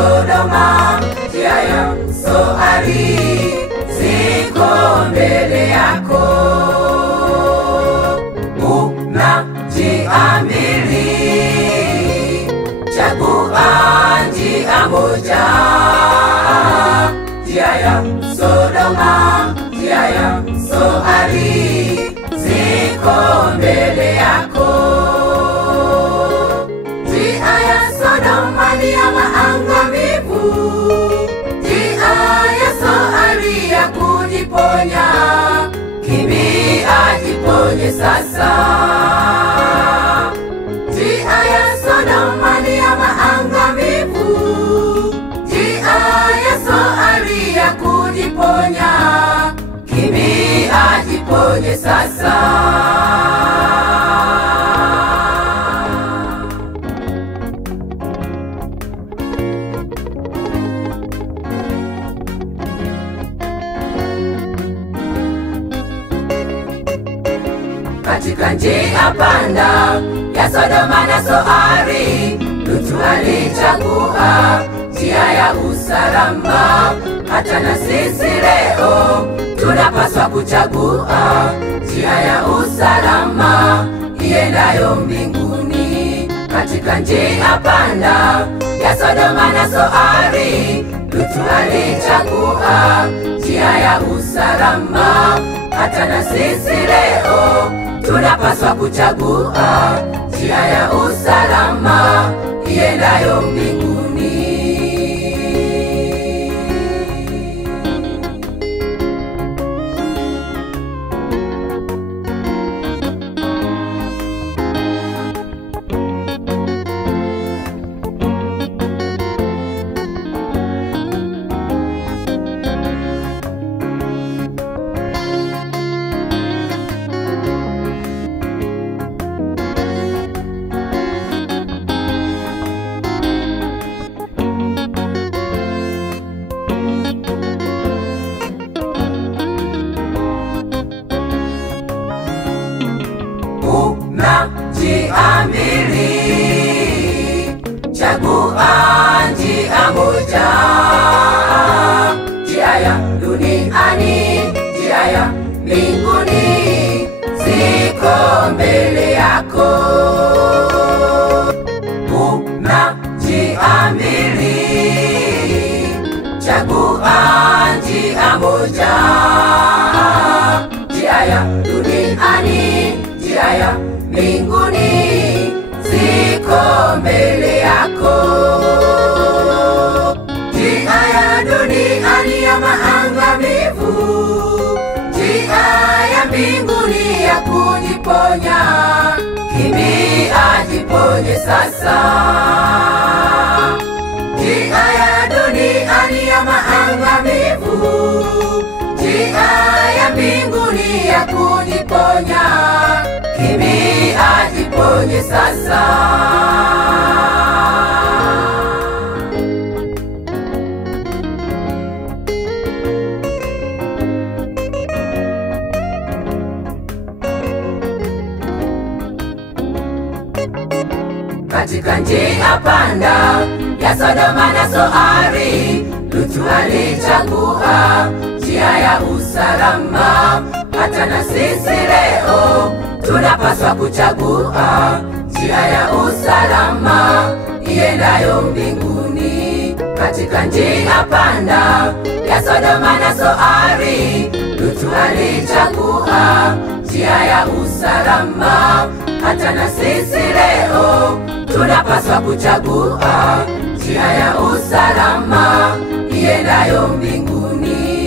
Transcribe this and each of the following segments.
Sodoma, njia ya Zoari, ziko mbele yako. Una njia mbili, chagua njia moja. Njia ya Sodoma, njia ya Zoari, ziko mbele yako. Njia ya Sodoma ni ya maangamivu, njia ya Zoari ya kujiponya. Kimbia, jiponye sasa. Njia ya Sodoma ni ya maangamivu, njia ya Zoari ya kujiponya. Kimbia, jiponye sasa. Katika njia panda ya Sodoma na Zoari, Lutu alichagua njia ya usalama. Hata na sisi leo tunapaswa kuchagua njia ya usalama iendayo mbinguni. Katika njia panda ya Sodoma na Zoari, Lutu alichagua njia ya usalama. Hata na sisi leo tunapaswa kuchagua njia ya usalama iendayo mbinguni. Una njia mbili, chagua njia moja. Njia ya duniani, njia ya mbinguni, ziko mbele yako. Una njia mbili, chagua njia moja. Njia ya duniani, njia ya mbinguni, ziko mbele yako. Njia ya duniani ya maangamivu, njia ya mbinguni ya kujiponya. Kimbia, jiponye sasa. Njia ya duniani ya maangamivu, njia ya mbinguni ya kujiponya. Kimbia, jiponye sasa. Katika njia panda ya Sodoma na Zoari, Lutu alichagua njia ya usalama. Hata na sisi leo tunapaswa kuchagua njia ya usalama iendayo mbinguni. Katika njia panda ya Sodoma na Zoari, Lutu alichagua njia ya usalama. Hata na sisi leo tunapaswa kuchagua njia ya usalama iendayo mbinguni.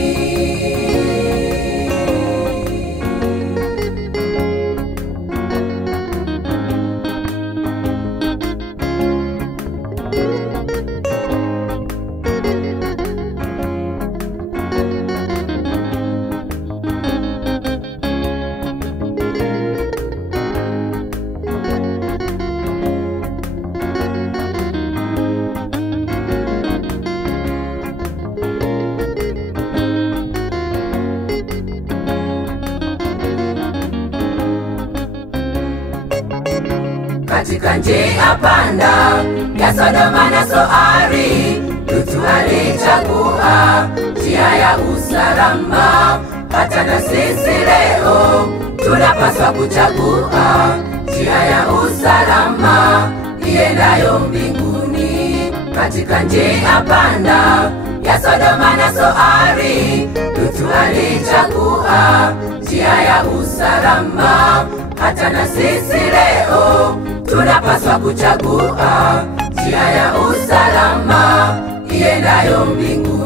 katika njia panda ya Sodoma na Zoari. Lutu alichagua njia ya usalama. Hata na sisi leo tunapaswa kuchagua njia ya usalama iendayo mbinguni. Katika njia panda ya Sodoma na Soari, Lutu alichagua njia ya usalama. Hata na sisi leo tunapaswa kuchagua njia ya usalama iendayo mbinguni.